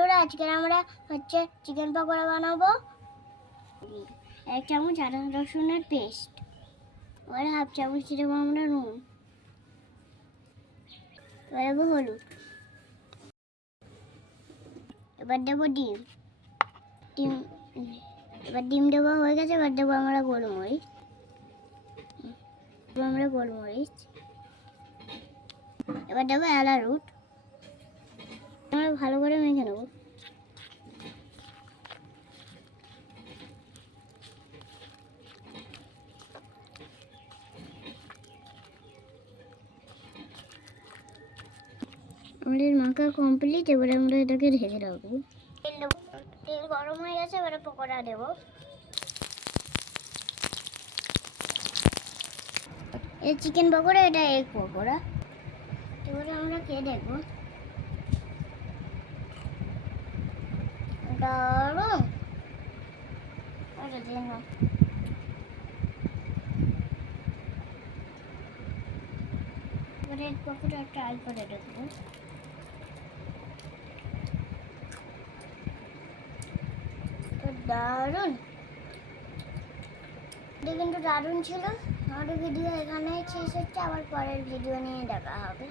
বন্ধুরা, আজকে আমরা চিকেন পকোড়া বানাবো। 1 চামচ আদা রসুনের পেস্ট, আর 1/2 চামচ দেবো আমরা নুন, এবার দেবো হলুদ, এবার দেবো ডিম। এবার ডিম দেওয়া হয়ে গেছে। এবার দেবো আমরা গোলমরিচ, এবার দেবো অ্যারারুট। আমরা ভালো করে মেখে নেবো। আমাদের মাখা কমপ্লিট। এবারে আমরা এটাকে ঢেকে রাখবো। তেল গরম হয়ে গেছে, এবারে পকোড়া দেবো। এই চিকেন পকোড়া, এটা এগ পকোড়া। এবারে আমরা খেয়ে দেখবো। দারুণ। এবারে এগ পকোড়া ট্রাই করে দেখবো। দারুণ, এটা কিন্তু দারুণ ছিল। আমাদের ভিডিও এখানেই শেষ হচ্ছে। আবার পরের ভিডিও নিয়ে দেখা হবে।